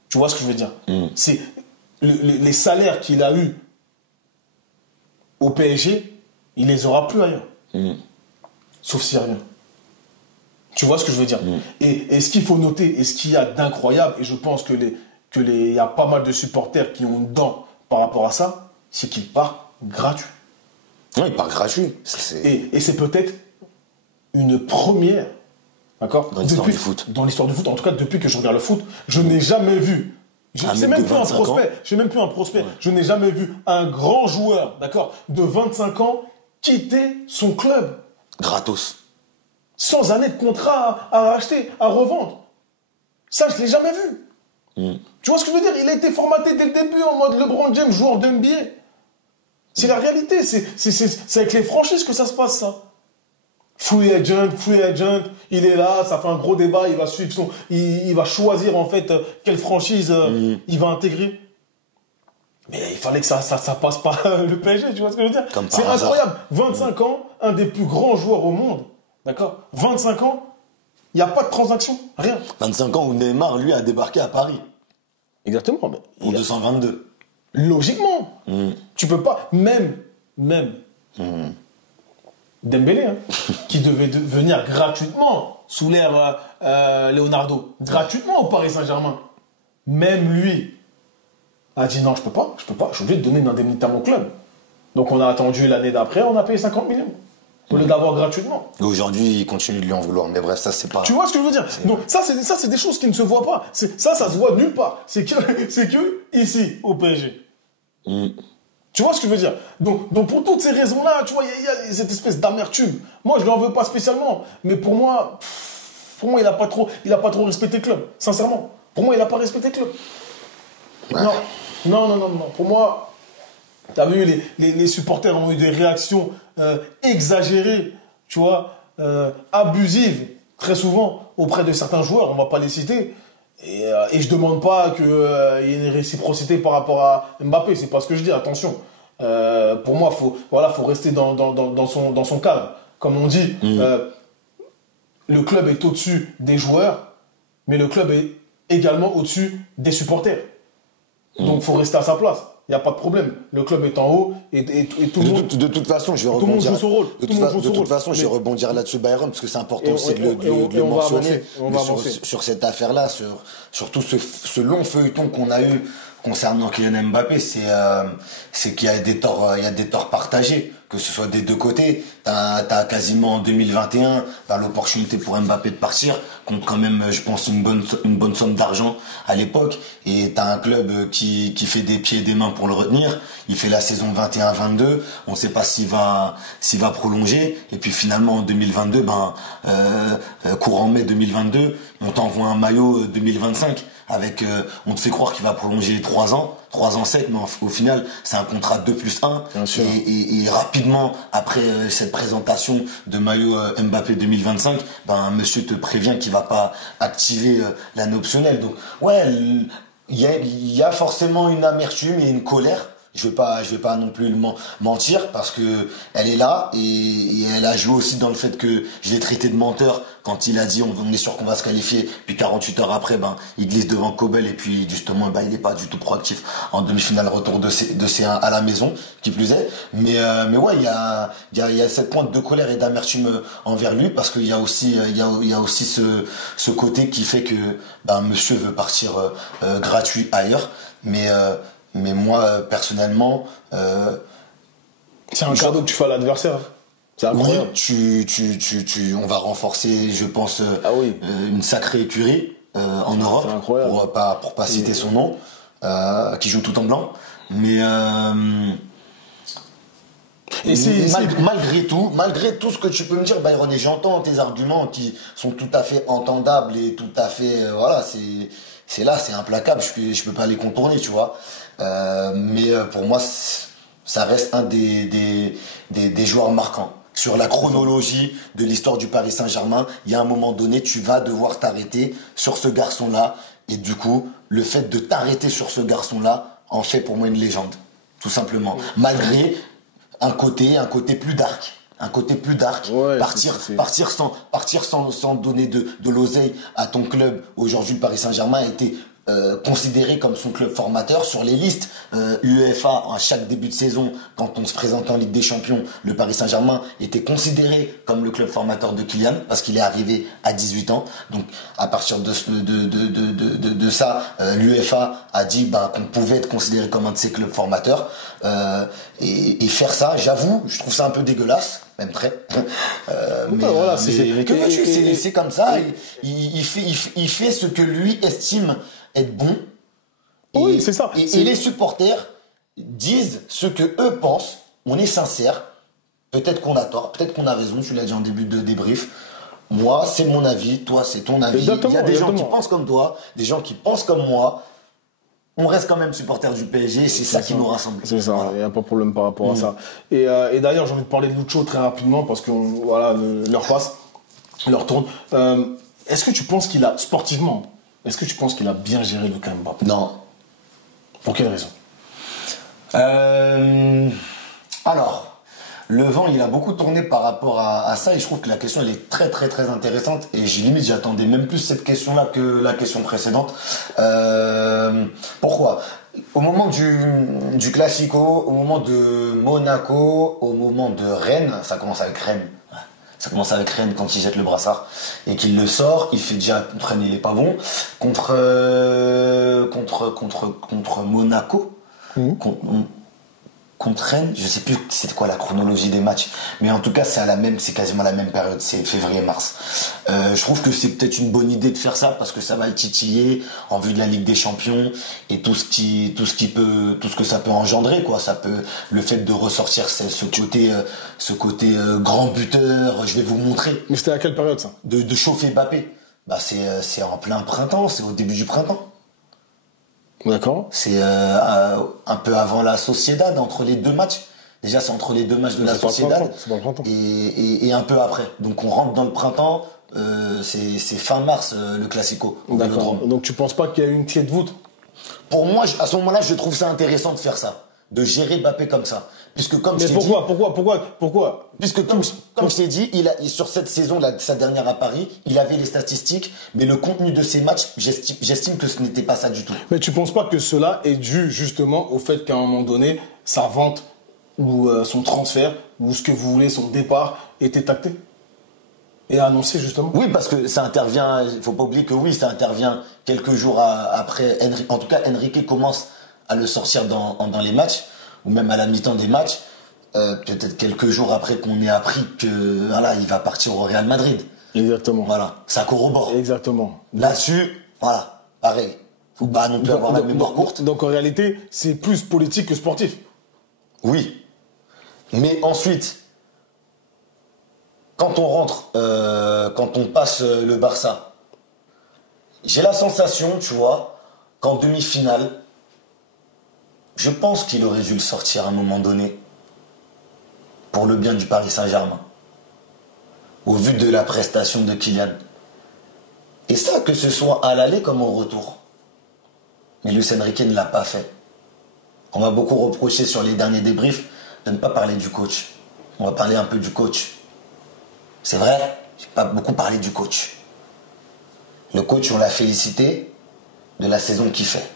Tu vois ce que je veux dire? C'est les salaires qu'il a eu au PSG, il les aura plus ailleurs. Sauf s'il n'y a rien. Tu vois ce que je veux dire? Et ce qu'il faut noter, et ce qu'il y a d'incroyable, et je pense il y a pas mal de supporters qui ont une dent par rapport à ça, c'est qu'il part gratuit. Non, il part gratuit. Et c'est peut-être une première, d'accord? Dans l'histoire du foot. Dans l'histoire du foot, en tout cas depuis que je regarde le foot, je n'ai jamais vu. C'est même plus un prospect. J'ai même plus un prospect. Ouais. Je n'ai jamais vu un grand joueur, d'accord, de 25 ans quitter son club. Gratos. Sans année de contrat à acheter, à revendre. Ça, je ne l'ai jamais vu. Tu vois ce que je veux dire? Il a été formaté dès le début en mode LeBron James, joueur de NBA. C'est la réalité. C'est avec les franchises que ça se passe, ça. Free agent, il est là, ça fait un gros débat, il va suivre il va choisir en fait quelle franchise il va intégrer. Mais il fallait que ça passe par le PSG, tu vois ce que je veux dire? C'est incroyable. 25 ans, un des plus grands joueurs au monde. D'accord? 25 ans, il n'y a pas de transaction, rien. 25 ans où Neymar, lui, a débarqué à Paris. Exactement. Pour 222. Logiquement. Tu peux pas, même Dembélé, qui devait venir gratuitement sous l'ère Leonardo, gratuitement au Paris Saint-Germain. Même lui a dit non, je peux pas, je suis obligé de donner une indemnité à mon club. Donc on a attendu l'année d'après, on a payé 50 millions. Au lieu d'avoir gratuitement. Et aujourd'hui, il continue de lui en vouloir. Mais bref, ça, c'est pas... Tu vois ce que je veux dire? Donc, ça, c'est des choses qui ne se voient pas. Ça se voit nulle part. C'est que ici, au PSG. Tu vois ce que je veux dire? Donc pour toutes ces raisons-là, tu vois, il y a cette espèce d'amertume. Moi, je ne l'en veux pas spécialement. Mais pour moi, il n'a pas trop respecté le club. Sincèrement. Pour moi, il n'a pas respecté le club. Ouais. Non. Pour moi... T'as vu, les supporters ont eu des réactions exagérées, tu vois, abusives, très souvent, auprès de certains joueurs, on va pas les citer. Et je demande pas qu'il y ait une réciprocité par rapport à Mbappé, c'est pas ce que je dis, attention. Pour moi, faut rester dans son cadre. Comme on dit, le club est au-dessus des joueurs, mais le club est également au-dessus des supporters. Donc, faut rester à sa place. il n'y a pas de problème. Le club est en haut et tout le monde. De toute façon, je vais Tout le monde rebondir. joue son rôle. De toute façon, je vais rebondir là-dessus, Byron, parce que c'est important aussi de le mentionner. Sur cette affaire-là, sur tout ce long feuilleton qu'on a eu concernant Kylian Mbappé, c'est qu'il y a des torts partagés, que ce soit des deux côtés. T'as quasiment en 2021, l'opportunité pour Mbappé de partir, contre quand même, je pense, une bonne somme d'argent à l'époque, et t'as un club qui fait des pieds et des mains pour le retenir. Il fait la saison 21-22, on sait pas s'il va prolonger, et puis finalement en 2022, courant mai 2022, on t'envoie un maillot 2025. Avec, on te fait croire qu'il va prolonger 3 ans sec, mais au final, c'est un contrat 2+1. Et rapidement, après cette présentation de maillot Mbappé 2025, monsieur te prévient qu'il va pas activer l'année optionnelle. Donc, ouais, il y a forcément une amertume et une colère. Je vais pas non plus mentir, parce que elle est là, et elle a joué aussi dans le fait que je l'ai traité de menteur quand il a dit on est sûr qu'on va se qualifier, puis 48 heures après il glisse devant Kobel, et puis justement il est pas du tout proactif en demi-finale retour de C1 à la maison, qui plus est. Mais ouais, il y a cette pointe de colère et d'amertume envers lui, parce qu'il y a aussi ce côté qui fait que monsieur veut partir gratuit ailleurs. Mais moi, personnellement, c'est un cadeau que tu fais à l'adversaire. C'est incroyable. Oui, on va renforcer, je pense, une sacrée écurie en Europe, pour pas citer son nom, qui joue tout en blanc. Mais malgré tout ce que tu peux me dire, Byron, et j'entends tes arguments qui sont tout à fait entendables et tout à fait, c'est là, c'est implacable. Je peux pas les contourner, tu vois. Mais pour moi, ça reste un des joueurs marquants. Sur la chronologie de l'histoire du Paris Saint-Germain, il y a un moment donné, tu vas devoir t'arrêter sur ce garçon-là. Et du coup, le fait de t'arrêter sur ce garçon-là en fait pour moi une légende. Tout simplement. Malgré un côté plus dark. Ouais, partir sans donner de l'oseille à ton club. Aujourd'hui, le Paris Saint-Germain a été considéré comme son club formateur sur les listes UEFA à chaque début de saison. Quand on se présentait en Ligue des Champions, le Paris Saint-Germain était considéré comme le club formateur de Kylian, parce qu'il est arrivé à 18 ans. Donc à partir de ça, l'UEFA a dit qu'on pouvait être considéré comme un de ses clubs formateurs, et faire ça, j'avoue, je trouve ça un peu dégueulasse, même très. Mais que veux-tu, c'est comme ça. Il fait ce que lui estime être bon. Oui, c'est ça. Et les supporters disent ce que eux pensent. On est sincère. Peut-être qu'on a tort, peut-être qu'on a raison. Tu l'as dit en début de débrief. Moi, c'est mon avis. Toi, c'est ton avis. Il y a des gens qui pensent comme toi, des gens qui pensent comme moi. On reste quand même supporters du PSG. C'est ça qui nous rassemble. C'est ça. Il n'y a pas de problème par rapport à ça. Et d'ailleurs, j'ai envie de parler de Lucho très rapidement, parce que l'heure passe, l'heure tourne. Est-ce que tu penses qu'il a, sportivement, bien géré le cas Mbappé? Non. Pour quelle raison? Alors, le vent, il a beaucoup tourné par rapport à ça, et je trouve que la question, elle est très très très intéressante, et j'attendais même plus cette question-là que la question précédente. Pourquoi? Au moment du Classico, au moment de Monaco, au moment de Rennes, ça commence avec Rennes. Ça commence avec Rennes quand il jette le brassard et qu'il le sort. Il fait déjà contre Rennes, il est pas bon. Contre Monaco. Contre Rennes, je sais plus c'est quoi la chronologie des matchs, mais en tout cas c'est quasiment la même période, c'est février-mars. Je trouve que c'est peut-être une bonne idée de faire ça, parce que ça va le titiller en vue de la Ligue des Champions et tout ce que ça peut engendrer, quoi. Ça peut, le fait de ressortir ce côté grand buteur, je vais vous montrer. Mais c'était à quelle période ça? De chauffer Mbappé. C'est en plein printemps, c'est au début du printemps. D'accord. C'est un peu avant la Sociedad, entre les deux matchs. Déjà, c'est entre les deux matchs de la Sociedad. C'est pas le printemps. Et un peu après. Donc on rentre dans le printemps. C'est fin mars, le Classico. D'accord. Donc tu penses pas qu'il y a eu une clé de voûte? Pour moi, à ce moment-là, je trouve ça intéressant de faire ça. de gérer Mbappé comme ça. Puisque comme Mais je t'ai dit, pourquoi puisque comme je t'ai dit, sur cette saison, sa dernière à Paris, il avait les statistiques, mais le contenu de ses matchs, j'estime que ce n'était pas ça du tout. Mais tu penses pas que cela est dû justement au fait qu'à un moment donné, sa vente ou son transfert ou ce que vous voulez, son départ était acté et annoncé justement? Oui, parce que ça intervient, il faut pas oublier que oui, ça intervient quelques jours après. En tout cas, Enrique commence à le sortir dans les matchs, ou même à la mi-temps des matchs, peut-être quelques jours après qu'on ait appris que voilà, il va partir au Real Madrid. Exactement. Voilà, ça corrobore. Exactement. Là-dessus, voilà, pareil. Faut pas non plus avoir la mémoire courte. Donc en réalité, c'est plus politique que sportif. Oui. Mais ensuite, quand on rentre, quand on passe le Barça, j'ai la sensation, tu vois, qu'en demi-finale, je pense qu'il aurait dû le sortir à un moment donné pour le bien du Paris Saint-Germain, au vu de la prestation de Kylian. Et ça, que ce soit à l'aller comme au retour. Mais Luis Enrique ne l'a pas fait. On m'a beaucoup reproché sur les derniers débriefs de ne pas parler du coach. On va parler un peu du coach. C'est vrai, j'ai pas beaucoup parlé du coach. Le coach, on l'a félicité de la saison qu'il fait.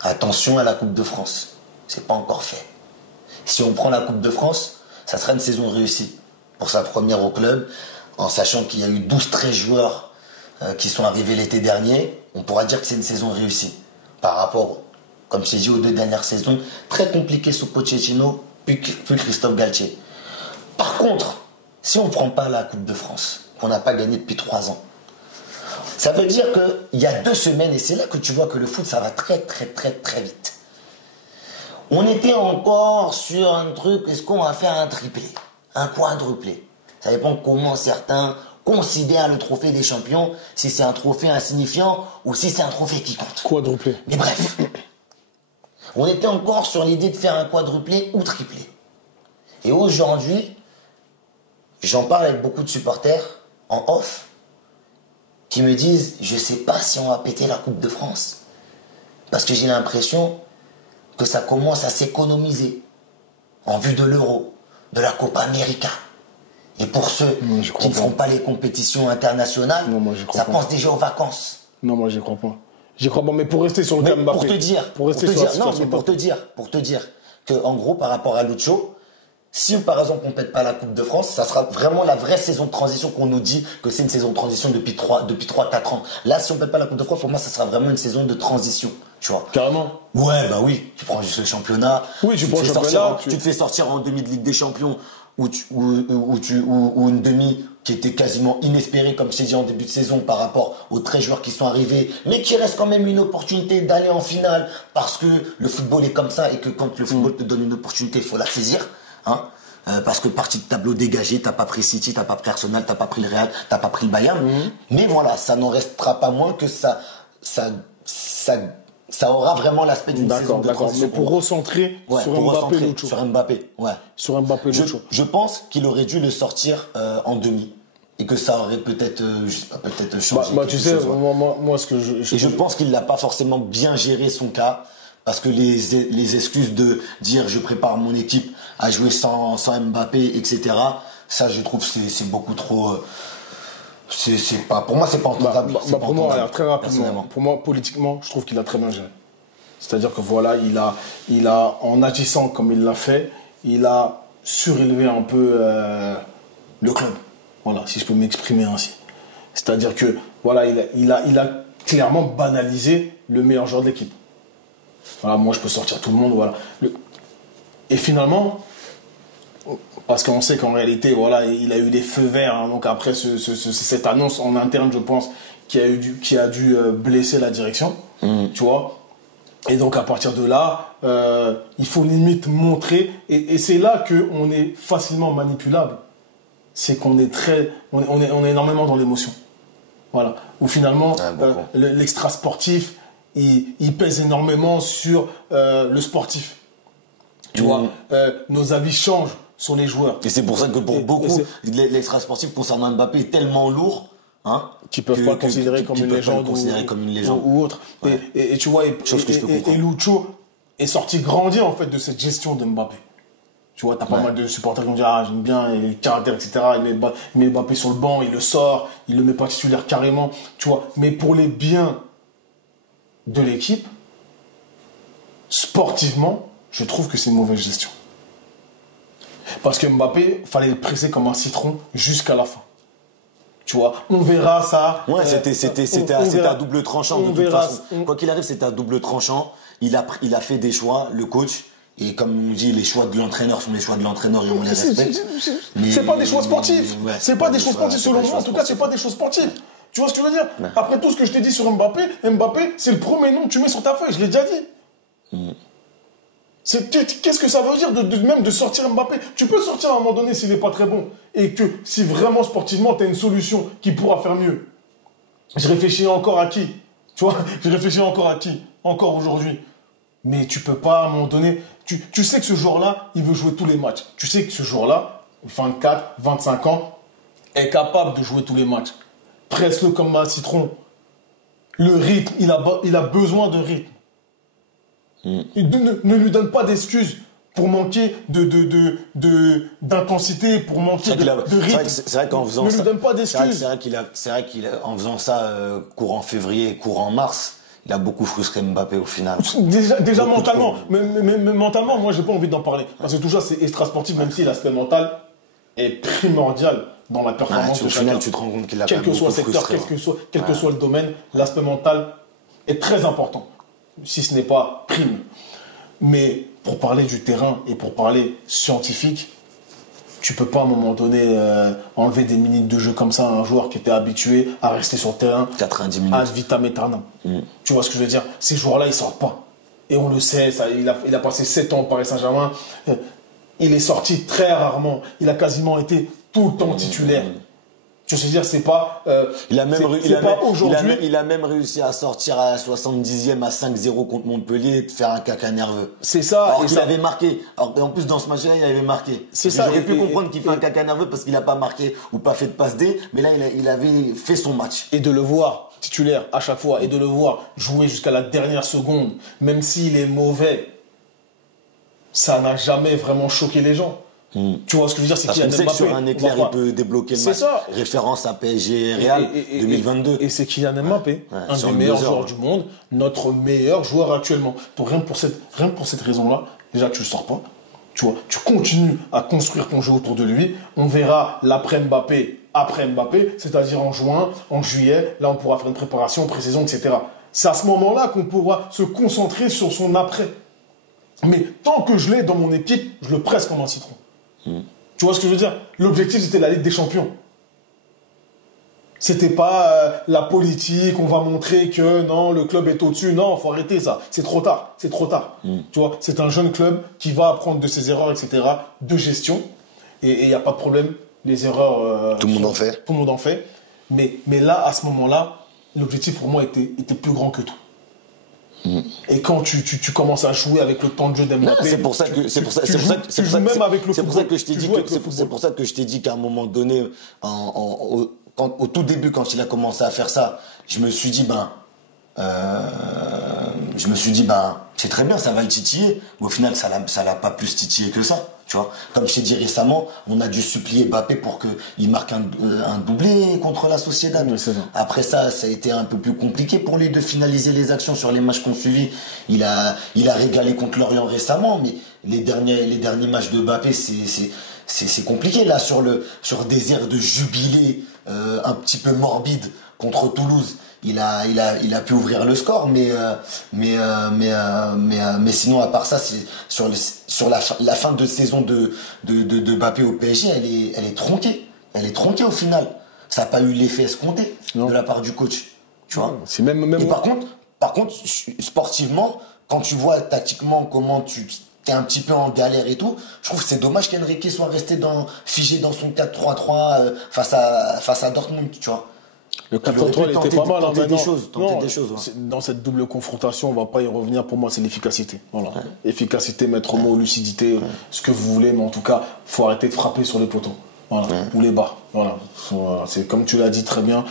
Attention à la Coupe de France. C'est pas encore fait. Si on prend la Coupe de France, ça sera une saison réussie pour sa première au club, en sachant qu'il y a eu 12-13 joueurs qui sont arrivés l'été dernier. On pourra dire que c'est une saison réussie par rapport, comme je t'ai dit, aux 2 dernières saisons très compliquées sous Pochettino puis Christophe Galtier. Par contre, si on ne prend pas la Coupe de France, qu'on n'a pas gagné depuis 3 ans, ça veut dire qu'il y a 2 semaines, et c'est là que tu vois que le foot, ça va très très très très vite. On était encore sur un truc, est-ce qu'on va faire un triplé, un quadruplé? Ça dépend comment certains considèrent le trophée des champions, si c'est un trophée insignifiant ou si c'est un trophée qui compte. Quadruplé. Mais bref, on était encore sur l'idée de faire un quadruplé ou triplé. Et aujourd'hui, j'en parle avec beaucoup de supporters en off qui me disent « Je ne sais pas si on va péter la Coupe de France. » Parce que j'ai l'impression que ça commence à s'économiser en vue de l'Euro, de la Copa América. Et pour ceux qui ne font pas les compétitions internationales, ça pense déjà aux vacances. Non, moi, j'y crois pas. J'y crois pas, mais pour rester sur le cas Mbappé. Pour te dire que, en gros, par rapport à Lucho, si par exemple on ne pète pas la Coupe de France, ça sera vraiment la vraie saison de transition qu'on nous dit que c'est une saison de transition depuis 3-4 ans. Là, si on ne pète pas la Coupe de France, pour moi, ça sera vraiment une saison de transition. Tu vois. Carrément. Ouais, bah oui. Tu prends juste le championnat. Oui, tu prends le championnat. Tu te fais sortir en demi de Ligue des Champions ou une demi qui était quasiment inespérée, comme je t'ai dit en début de saison, par rapport aux 13 joueurs qui sont arrivés, mais qui reste quand même une opportunité d'aller en finale, parce que le football est comme ça et que quand le football te donne une opportunité, il faut la saisir. Hein, parce que partie de tableau dégagé, t'as pas pris City, t'as pas pris Arsenal, t'as pas pris le Real, t'as pas pris le Bayern. Mais voilà, ça n'en restera pas moins que ça aura vraiment l'aspect d'une saison de transition. Mais pour recentrer sur Mbappé, ouais. Sur Mbappé, je pense qu'il aurait dû le sortir en demi. Et que ça aurait peut-être, je sais pas, peut-être changé. Tu sais, moi, ce que je pense qu'il n'a pas forcément bien géré son cas. Parce que les excuses de dire je prépare mon équipe à jouer sans Mbappé, etc. Ça, je trouve c'est beaucoup trop. C'est pas, pour moi, c'est pas entendable. Pour moi, très rapidement. Pour moi, politiquement, je trouve qu'il a très bien géré. C'est-à-dire que voilà, il a, en agissant comme il l'a fait, il a surélevé un peu le club. Voilà, si je peux m'exprimer ainsi. C'est-à-dire que voilà, il a clairement banalisé le meilleur joueur de l'équipe. Voilà, moi je peux sortir tout le monde, voilà. Et finalement, parce qu'on sait qu'en réalité, voilà, il a eu des feux verts, hein, donc après cette annonce en interne, je pense, qui a dû blesser la direction, tu vois. Et donc à partir de là, il faut limite montrer, et c'est là qu'on est facilement manipulable. C'est qu'on est on est énormément dans l'émotion. Voilà. Où finalement, l'extra sportif, il pèse énormément sur le sportif. Tu vois, nos avis changent sur les joueurs. Et c'est pour ça que pour beaucoup, l'extra sportif concernant Mbappé est tellement lourd, hein, qui peuvent pas considérer comme une légende ou autre. Ouais. Et tu vois, et Lucho, est sorti grandi en fait de cette gestion de Mbappé. Tu vois, t'as pas mal de supporters qui vont dire ah j'aime bien le caractère, etc. Il met Mbappé sur le banc, il le sort, il le met pas titulaire carrément. Tu vois, mais pour les biens de l'équipe, sportivement, je trouve que c'est une mauvaise gestion. Parce que Mbappé, fallait le presser comme un citron jusqu'à la fin. Tu vois, on verra ça. Ouais, c'était à double tranchant de toute façon. Quoi qu'il arrive, c'était à double tranchant. Il a fait des choix, le coach. Et comme on dit, les choix de l'entraîneur sont les choix de l'entraîneur et on les respecte. C'est pas des choix sportifs. C'est pas des choix sportifs selon moi. En tout cas, c'est pas des choses sportives. Tu vois ce que je veux dire? Après tout ce que je t'ai dit sur Mbappé, c'est le premier nom que tu mets sur ta feuille. Je l'ai déjà dit. Qu'est-ce que ça veut dire même de sortir Mbappé? Tu peux sortir à un moment donné s'il n'est pas très bon. Et que si vraiment sportivement, tu as une solution qui pourra faire mieux. Je réfléchis encore à qui? Tu vois, je réfléchis encore à qui? Encore aujourd'hui. Mais tu peux pas, à un moment donné... Tu sais que ce joueur-là, il veut jouer tous les matchs. Tu sais que ce joueur-là, 24, 25 ans, est capable de jouer tous les matchs. Presse-le comme un citron. Le rythme, il a besoin de rythme. Ne lui donne pas d'excuses pour manquer d'intensité, pour manquer de rythme. C'est vrai qu'en faisant ça... Ne lui donne pas d'excuses. C'est vrai qu'en faisant ça courant février, courant mars, il a beaucoup frustré Mbappé au final. Déjà mentalement. Mais mentalement, moi, j'ai pas envie d'en parler. Parce que tout ça, c'est extra-sportif, même si l'aspect mental est primordial dans la performance de chacun. Au final, tu te rends compte qu'il a quel que soit le secteur, quel que soit le domaine, l'aspect mental est très important. Si ce n'est pas prime. Mais pour parler du terrain et pour parler scientifique, tu peux pas à un moment donné enlever des minutes de jeu comme ça à un joueur qui était habitué à rester sur le terrain 90 minutes ad vitam aeternam. Tu vois ce que je veux dire? Ces joueurs-là, ils sortent pas. Et on le sait, il a passé 7 ans au Paris Saint-Germain. Il est sorti très rarement. Il a quasiment été tout le temps titulaire. Je veux dire, c'est pas aujourd'hui. Il a même réussi à sortir à la 70e à 5-0 contre Montpellier et de faire un caca nerveux. C'est ça. Alors qu'il avait marqué. Et en plus, dans ce match-là, il avait marqué. C'est ça. J'aurais pu comprendre qu'il fait un caca nerveux parce qu'il n'a pas marqué ou pas fait de passe D, mais là, il avait fait son match. Et de le voir titulaire à chaque fois et de le voir jouer jusqu'à la dernière seconde, même s'il est mauvais, ça n'a jamais vraiment choqué les gens. Tu vois ce que je veux dire, c'est qu'il y a Mbappé sur un éclair, il peut débloquer le match. C'est ça. Référence à PSG Real 2022. Et c'est Kylian Mbappé, un des meilleurs joueurs du monde, notre meilleur joueur actuellement. Donc rien que pour cette raison-là, déjà tu le sors pas. Tu vois, tu continues à construire ton jeu autour de lui. On verra l'après Mbappé, c'est-à-dire en juin, en juillet. Là, on pourra faire une préparation, pré-saison, etc. C'est à ce moment-là qu'on pourra se concentrer sur son après. Mais tant que je l'ai dans mon équipe, je le presse comme un citron. Tu vois ce que je veux dire? L'objectif, c'était la Ligue des Champions. C'était pas la politique, on va montrer que non, le club est au-dessus. Non, faut arrêter ça. C'est trop tard. Tu vois, c'est un jeune club qui va apprendre de ses erreurs, etc., de gestion. Et il n'y a pas de problème. Les erreurs... tout le monde en fait. Tout le monde en fait. Mais là, à ce moment-là, l'objectif pour moi était plus grand que tout. Et quand tu commences à jouer avec le temps de jeu d'Mbappé, c'est pour ça que je t'ai dit qu'à un moment donné, au tout début, quand il a commencé à faire ça, je me suis dit c'est très bien, ça va le titiller. Mais au final, ça l'a pas plus titillé que ça. Tu vois, comme je t'ai dit récemment, on a dû supplier Mbappé pour qu'il marque un doublé contre la Sociedad. Oui, après ça a été un peu plus compliqué pour lui de finaliser les actions sur les matchs qu'on suivi. Il a régalé contre Lorient récemment, mais les derniers matchs de Mbappé, c'est compliqué là sur des airs de jubilé un petit peu morbide contre Toulouse. Il a pu ouvrir le score, mais sinon à part ça, c'est sur la fin de saison de Mbappé au PSG, elle est tronquée au final. Ça n'a pas eu l'effet escompté de la part du coach, tu vois. C'est même et par contre, sportivement, quand tu vois tactiquement comment tu t'es un petit peu en galère et tout, je trouve que c'est dommage qu'Enrique soit resté figé dans son 4-3-3 face à Dortmund, tu vois. Le 4-3-3, il était pas mal. Tenter des choses. Dans cette double confrontation, on va pas y revenir. Pour moi, c'est l'efficacité. Voilà. Ouais. Efficacité, maître mot, lucidité, ce que vous voulez. Mais en tout cas, faut arrêter de frapper sur les poteaux. Voilà. Ou les barres. Voilà. C'est comme tu l'as dit très bien.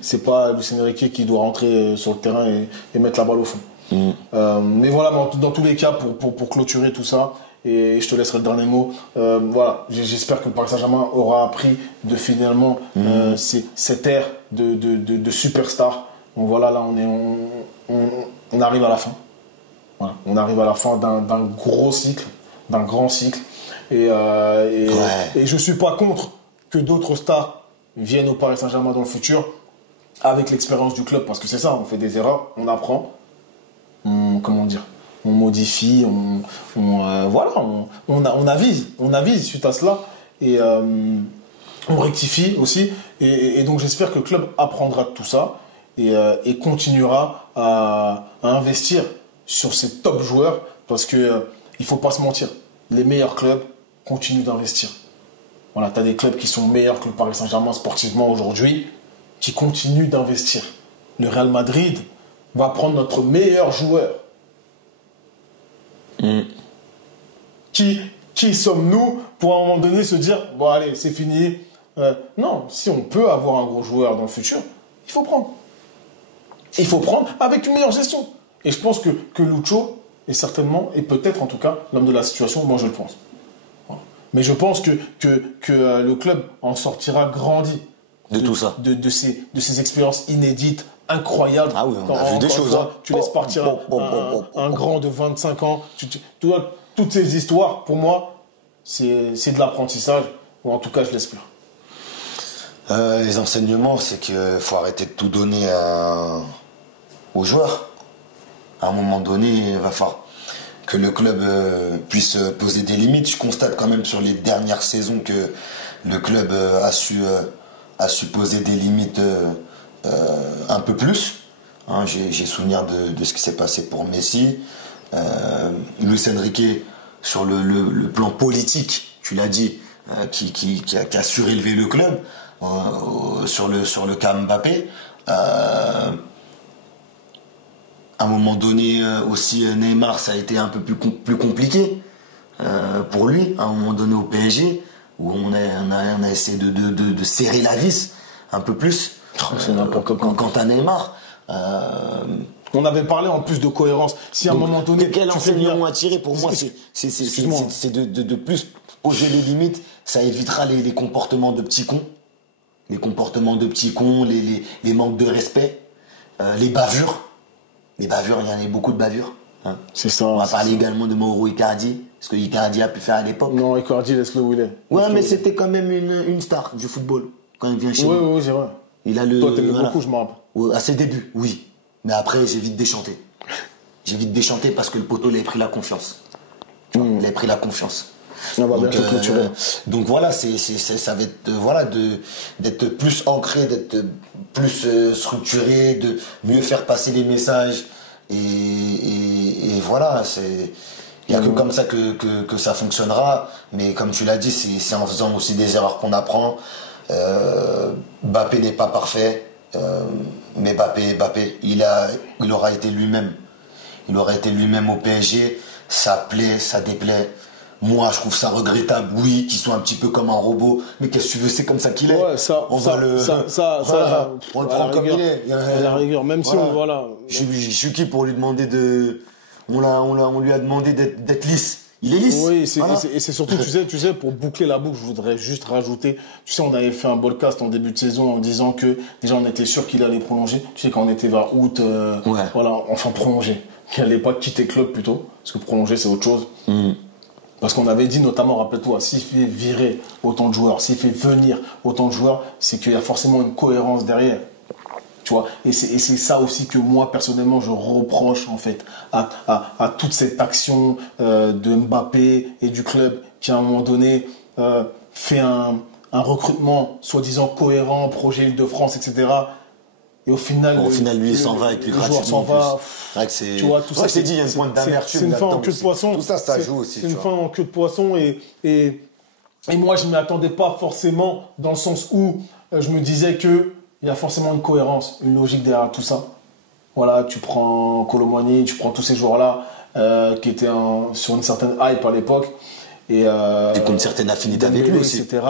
C'est pas Luis Enrique qui doit rentrer sur le terrain et mettre la balle au fond. Mais voilà, dans tous les cas, pour clôturer tout ça, et je te laisserai le dernier mot, voilà, j'espère que le Paris Saint-Germain aura appris de finalement cette ère de superstar. Donc voilà, là on arrive à la fin. Voilà, on arrive à la fin d'un gros cycle, d'un grand cycle. Et je suis pas contre que d'autres stars viennent au Paris Saint-Germain dans le futur avec l'expérience du club, parce que c'est ça, on fait des erreurs, on apprend, comment dire, on modifie, on avise suite à cela, et on rectifie aussi, et donc j'espère que le club apprendra de tout ça et continuera à investir sur ses top joueurs, parce que il faut pas se mentir, les meilleurs clubs continuent d'investir. Voilà, tu as des clubs qui sont meilleurs que le Paris Saint-Germain sportivement aujourd'hui, qui continuent d'investir. Le Real Madrid va prendre notre meilleur joueur. Qui sommes-nous pour à un moment donné se dire, bon allez, c'est fini. Non, si on peut avoir un gros joueur dans le futur, il faut prendre. Il faut prendre avec une meilleure gestion. Et je pense que Lucho est certainement, et peut-être en tout cas, l'homme de la situation, moi je le pense. Voilà. Mais je pense que le club en sortira grandi. De tout ça. De ces expériences inédites, incroyables. Ah oui, on a vu des choses. Tu laisses partir un grand de 25 ans. Tu vois, toutes ces histoires, pour moi, c'est de l'apprentissage. Ou en tout cas, je l'espère. Les enseignements, c'est qu'il faut arrêter de tout donner aux joueurs. À un moment donné, il va falloir que le club puisse poser des limites. Je constate quand même sur les dernières saisons que le club a su poser des limites un peu plus. Hein, j'ai souvenir de ce qui s'est passé pour Messi. Luis Enrique, sur le plan politique, tu l'as dit, qui a surélevé le club sur le cas Mbappé. À un moment donné aussi, Neymar, ça a été un peu plus compliqué pour lui, à un moment donné au PSG, où on a essayé de serrer la vis un peu plus. Quant à Neymar, on avait parlé en plus de cohérence. Si à un moment donné, quel enseignement à tirer pour moi, c'est de plus poser les limites. Ça évitera les comportements de petits cons, les manques de respect, les bavures. Les bavures, il y en a eu beaucoup de bavures. Hein. C'est ça. On va parler également de Mauro Icardi, ce que Icardi a pu faire à l'époque. Non, Icardi, laisse-le où il est. Ouais, mais c'était quand même une star du football quand il vient chez nous. Oui, c'est vrai. Toi, t'aimes beaucoup, je me rappelle. À ses débuts, oui. Mais après, j'ai vite déchanté. Parce que le poteau, il avait pris la confiance. Il avait pris la confiance. Donc voilà, ça va être d'être plus ancré, d'être plus structuré, de mieux faire passer les messages et voilà, il y a que comme ça que ça fonctionnera. Mais comme tu l'as dit, c'est en faisant aussi des erreurs qu'on apprend. Mbappé n'est pas parfait, mais Mbappé, il aura été lui-même. Il aura été lui-même au PSG. Ça plaît, ça déplaît. Moi, je trouve ça regrettable, oui, qu'il soit un petit peu comme un robot. Mais qu'est-ce que tu veux, c'est comme ça qu'il est. Ouais, on le prend comme il est. À la rigueur, même si voilà. Je suis qui pour lui demander on lui a demandé d'être lisse. Il est lisse. Oui, et c'est surtout, tu sais, pour boucler la boucle, je voudrais juste rajouter. Tu sais, on avait fait un podcast en début de saison en disant que déjà on était sûr qu'il allait prolonger. Tu sais, quand on était vers août, voilà, enfin prolonger. Qu'il allait pas quitter le club plutôt, parce que prolonger c'est autre chose. Parce qu'on avait dit notamment, rappelle-toi, s'il fait virer autant de joueurs, s'il fait venir autant de joueurs, c'est qu'il y a forcément une cohérence derrière. Tu vois, et c'est ça aussi que moi personnellement je reproche en fait à toute cette action de Mbappé et du club qui à un moment donné fait un recrutement soi-disant cohérent, projet Île-de-France, etc. Et au final, lui, il s'en va et puis gratuitement. S'en va. C'est vrai que c'est. Tu vois, tout ça. C'est dit, il y a une pointe d'amertume. C'est une fin en queue de poisson. Tout ça, ça joue aussi. C'est une fin en queue de poisson et moi, je m'y attendais pas forcément dans le sens où je me disais que il y a forcément une cohérence, une logique derrière tout ça. Voilà, tu prends Kolo Muani, tu prends tous ces joueurs-là qui étaient sur une certaine hype à l'époque et une certaine affinité avec lui aussi, etc.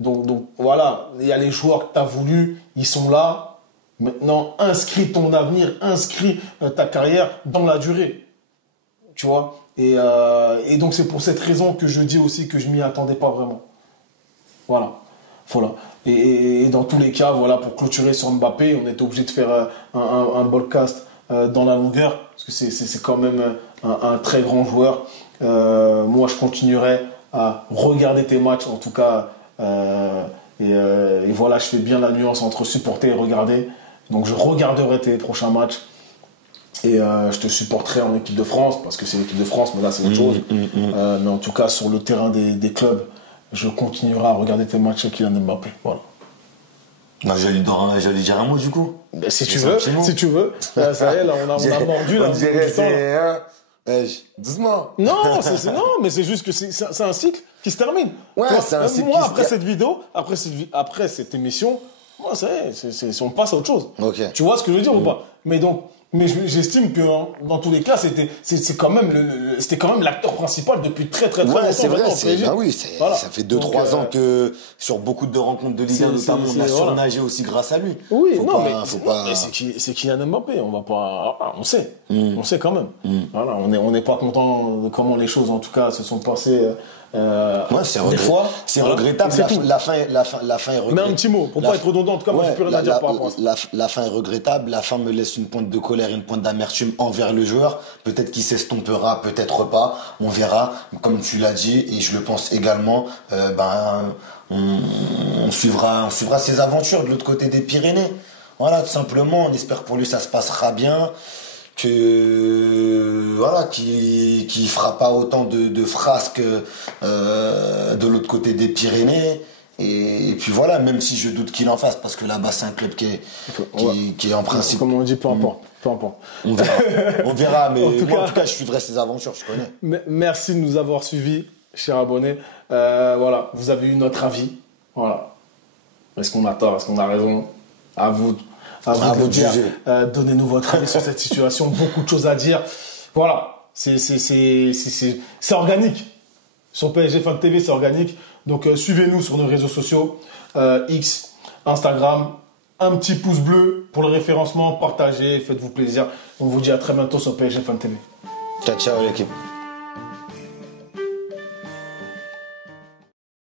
Donc voilà, il y a les joueurs que tu as voulu, ils sont là. Maintenant, inscris ton avenir, inscris ta carrière dans la durée. Tu vois? Et donc, c'est pour cette raison que je dis aussi que je m'y attendais pas vraiment. Voilà. Voilà. Et dans tous les cas, voilà, pour clôturer sur Mbappé, on est obligé de faire un podcast dans la longueur, parce que c'est quand même un très grand joueur. Moi, je continuerai à regarder tes matchs, en tout cas. Et voilà, je fais bien la nuance entre supporter et regarder. Donc, je regarderai tes prochains matchs. Et je te supporterai en équipe de France, parce que c'est l'équipe de France, mais là, c'est autre chose. Mais en tout cas, sur le terrain des clubs, je continuerai à regarder tes matchs avec Kylian Mbappé. Voilà. Bah, j'allais dire un mot du coup. Ben, si tu veux. Là, ça y est, là, on a mordu. Là, on dirait doucement. Non, non, mais c'est juste que c'est un cycle qui se termine. Ouais, toi, c'est un cycle. Moi, après cette vidéo, après cette émission, moi, ça y est, on passe à autre chose. Okay. Tu vois ce que je veux dire ou pas? Mais j'estime que dans tous les cas, c'était quand même l'acteur principal depuis très longtemps. C'est vrai, voilà. Ça fait 2-3 ans que sur beaucoup de rencontres de Ligue 1 notamment, on a surnagé aussi grâce à lui. Oui, mais c'est Kylian Mbappé, on va pas, on sait quand même. Voilà, on n'est pas content de comment les choses en tout cas se sont passées. Des fois, c'est regrettable. La fin est regrettable. Mais un petit mot, pour pas être redondant, en tout cas, moi, je peux rien à dire par rapport à ça. La fin est regrettable. La fin me laisse une pointe de colère, une pointe d'amertume envers le joueur. Peut-être qu'il s'estompera, peut-être pas. On verra. Comme tu l'as dit, et je le pense également, on suivra ses aventures de l'autre côté des Pyrénées. Voilà, tout simplement. On espère pour lui ça se passera bien. Qu'il fera pas autant de frasques de l'autre côté des Pyrénées, et puis voilà, même si je doute qu'il en fasse, parce que là-bas c'est un club qui est en principe, comme on dit, peu importe. On verra, mais en tout cas je suivrai ses aventures, je connais. Merci de nous avoir suivis, chers abonnés. Voilà, vous avez eu notre avis. Voilà, est-ce qu'on a tort, est-ce qu'on a raison? À vous de dire. Donnez-nous votre avis sur cette situation. Beaucoup de choses à dire. Voilà. C'est organique. Sur PSG Fan TV, c'est organique. Donc, suivez-nous sur nos réseaux sociaux. X, Instagram. Un petit pouce bleu pour le référencement. Partagez. Faites-vous plaisir. On vous dit à très bientôt sur PSG Fan TV. Ciao, l'équipe.